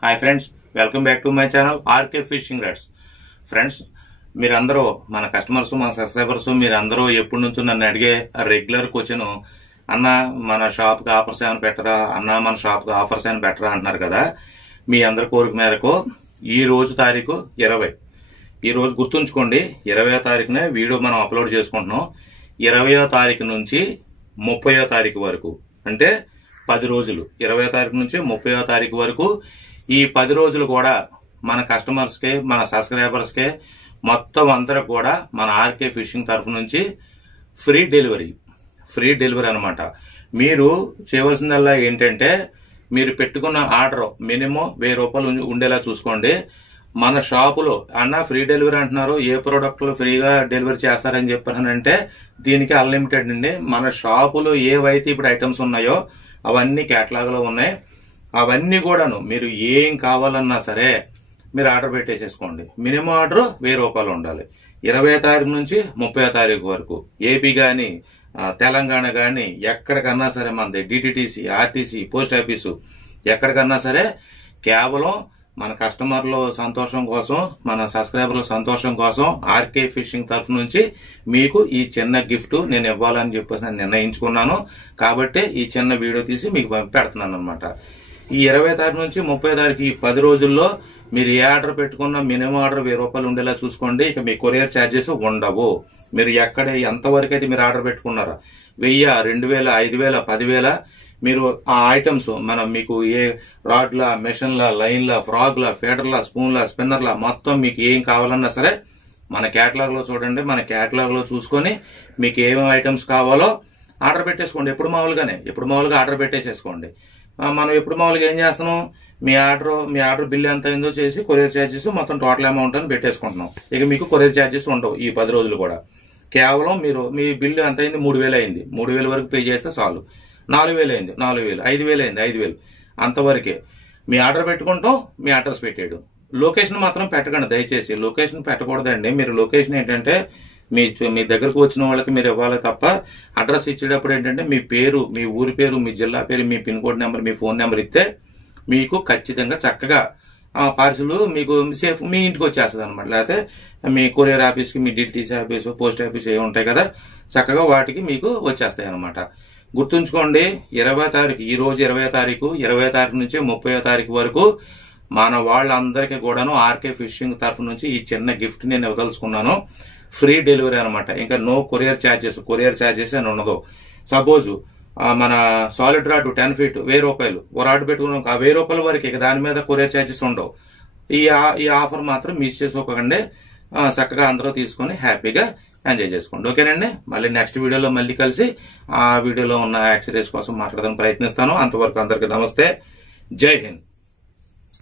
Hi friends, welcome back to my channel RK fishing rods. Friends, మీరందరూ మన customers, మన subscribers మీరందరూ ఎప్పటి నుంచో నన్ను అడిగే రెగ్యులర్ క్వశ్చన్, అన్న మన షాప్ కి ఆఫర్స్ ఏమైనా పెట్టరా, అన్న మన షాప్ కి ఆఫర్స్ ఏమైనా పెట్టరా అంటున్నారు కదా. మీ అందరి కోరిక మేరకు ఈ రోజు తారీఖు 20, ఈ రోజు గుర్తుంచుకోండి, 20వ తారీఖునే వీడియో మనం అప్లోడ్ చేసుకుంటున్నాం. 20వ తారీఖు నుంచి 30వ తారీఖు వరకు, అంటే 10 రోజులు, 20వ తారీఖు నుంచి 30వ తారీఖు వరకు ఈ 10 రోజులు కూడా మన కస్టమర్స్ కి, మన సబ్స్క్రైబర్స్ కి మొత్తం అందరూ కూడా మన ఆర్కే ఫిషింగ్ తరఫు నుంచి ఫ్రీ డెలివరీ అన్నమాట. మీరు చేయవలసిందల్లా ఏంటంటే, మీరు పెట్టుకున్న ఆర్డర్ మినిమం 1000 రూపాయలు ఉండేలా చూసుకోండి. మన షాపులో అన్న ఫ్రీ డెలివరీ అంటున్నారు, ఏ ప్రోడక్ట్లు ఫ్రీగా డెలివరీ చేస్తారని చెప్పానంటే దీనికి అన్లిమిటెడ్ అండి. మన షాపులో ఏవైతే ఇప్పుడు ఐటమ్స్ ఉన్నాయో అవన్నీ కేటలాగ్ లో ఉన్నాయి. అవన్నీ కూడాను మీరు ఏం కావాలన్నా సరే మీరు ఆర్డర్ పెట్టేసేసుకోండి. మినిమం ఆర్డర్ 1000 రూపాయలు ఉండాలి. 20వ తారీఖు నుంచి 30వ తారీఖు వరకు ఏపీ గాని, తెలంగాణ గాని, ఎక్కడికన్నా సరే మనది డిటిటిసి, ఆర్టీసీ, పోస్ట్ ఆఫీసు, ఎక్కడికన్నా సరే కేవలం మన కస్టమర్ల సంతోషం కోసం, మన సబ్స్క్రైబర్ల సంతోషం కోసం ఆర్కే ఫిషింగ్ తరఫు నుంచి మీకు ఈ చిన్న గిఫ్ట్ నేను ఇవ్వాలని చెప్పేసి నేను నిర్ణయించుకున్నాను. కాబట్టి ఈ చిన్న వీడియో తీసి మీకు పెడుతున్నాను అనమాట. ఈ 20వ తారీఖు నుంచి 30వ తారీఖు ఈ 10 రోజుల్లో మీరు ఏ ఆర్డర్ పెట్టుకున్నా మినిమం ఆర్డర్ 1000 రూపాయలు ఉండేలా చూసుకోండి. ఇక మీ కొరియర్ ఛార్జెస్ ఉండవు. మీరు ఎక్కడ ఎంతవరకు అయితే మీరు ఆర్డర్ పెట్టుకున్నారా, 1000, 2000, 5000, 10,000 మీరు ఆ ఐటమ్స్ మనం మీకు ఏ రాడ్ల, మెషిన్ల, లైన్ల, ఫ్రాగ్ల, ఫీడర్ల, స్పూన్ల, స్పిన్నర్ల మొత్తం మీకు ఏం కావాలన్నా సరే మన కేటలాగ్ లో చూడండి. మన కేటలాగ్ లో చూసుకొని మీకు ఏమేమి ఐటమ్స్ కావాలో ఆర్డర్ పెట్టేసుకోండి. ఎప్పుడు మామూలుగా ఆర్డర్ పెట్టేసేసుకోండి. మనం ఎప్పుడు మామూలుగా ఏం చేస్తున్నాం, మీ ఆర్డర్ బిల్ ఎంత అయిందో చేసి కొరియర్ ఛార్జెస్ మొత్తం టోటల్ అమౌంట్ అని పెట్టేసుకుంటున్నాం. ఇక మీకు కొరియర్ ఛార్జెస్ ఉండవు ఈ 10 రోజులు కూడా. కేవలం మీరు మీ బిల్లు ఎంత అయింది, 3000 అయింది, 3000 వరకు పే చేస్తే చాలు. 4000 అయింది, 4000, 5000 అయింది, 5000, అంతవరకే మీ ఆర్డర్ పెట్టుకుంటాం. మీ అడ్రస్ పెట్టేయడం. లొకేషన్ మాత్రం పెట్టకండి దయచేసి. లొకేషన్ పెట్టకూడదండి. మీరు లొకేషన్ ఏంటంటే మీ దగ్గరకు వచ్చిన వాళ్ళకి మీరు ఇవ్వాలి తప్ప, అడ్రస్ ఇచ్చేటప్పుడు ఏంటంటే మీ పేరు, మీ ఊరి పేరు, మీ జిల్లా పేరు, మీ పిన్ కోడ్ నెంబర్, మీ ఫోన్ నెంబర్ ఇస్తే మీకు ఖచ్చితంగా చక్కగా పార్సిల్ మీకు సేఫ్ మీ ఇంటికి వచ్చేస్తుంది అనమాట. లేకపోతే మీ కొరియర్ ఆఫీస్ కి, మీ డిటిసి ఆఫీస్, పోస్ట్ ఆఫీస్ ఏ ఉంటాయి కదా, చక్కగా వాటికి మీకు వచ్చేస్తాయి అనమాట. గుర్తుంచుకోండి, 20వ తారీఖు, ఈ రోజు 20వ తారీఖు, 20వ తారీఖు నుంచి 30వ తారీఖు వరకు మన వాళ్ళందరికీ కూడాను ఆర్కే ఫిషింగ్ తరఫు నుంచి ఈ చిన్న గిఫ్ట్ నేను ఇవ్వదలుచుకున్నాను. ఫ్రీ డెలివరీ అనమాట. ఇంకా నో కొరియర్ ఛార్జెస్ అని ఉండదు. సపోజ్ మన సాలిడ్ రాడ్ 10 feet 1000 రూపాయలు ఓ రాడ్ పెట్టుకున్నాం, ఆ 1000 రూపాయల వరకు ఇక దాని మీద కొరియర్ ఛార్జెస్ ఉండవు. ఈ ఆఫర్ మాత్రం మిస్ చేసుకోకండి. చక్కగా అందరూ తీసుకుని హ్యాపీగా ఎంజాయ్ చేసుకోండి. ఓకేనండి. మళ్ళీ నెక్స్ట్ వీడియోలో మళ్ళీ కలిసి ఆ వీడియోలో ఉన్న యాక్సెసరీస్ కోసం మాట్లాడడానికి ప్రయత్నిస్తాను. అంతవరకు అందరికీ నమస్తే. జై హింద్.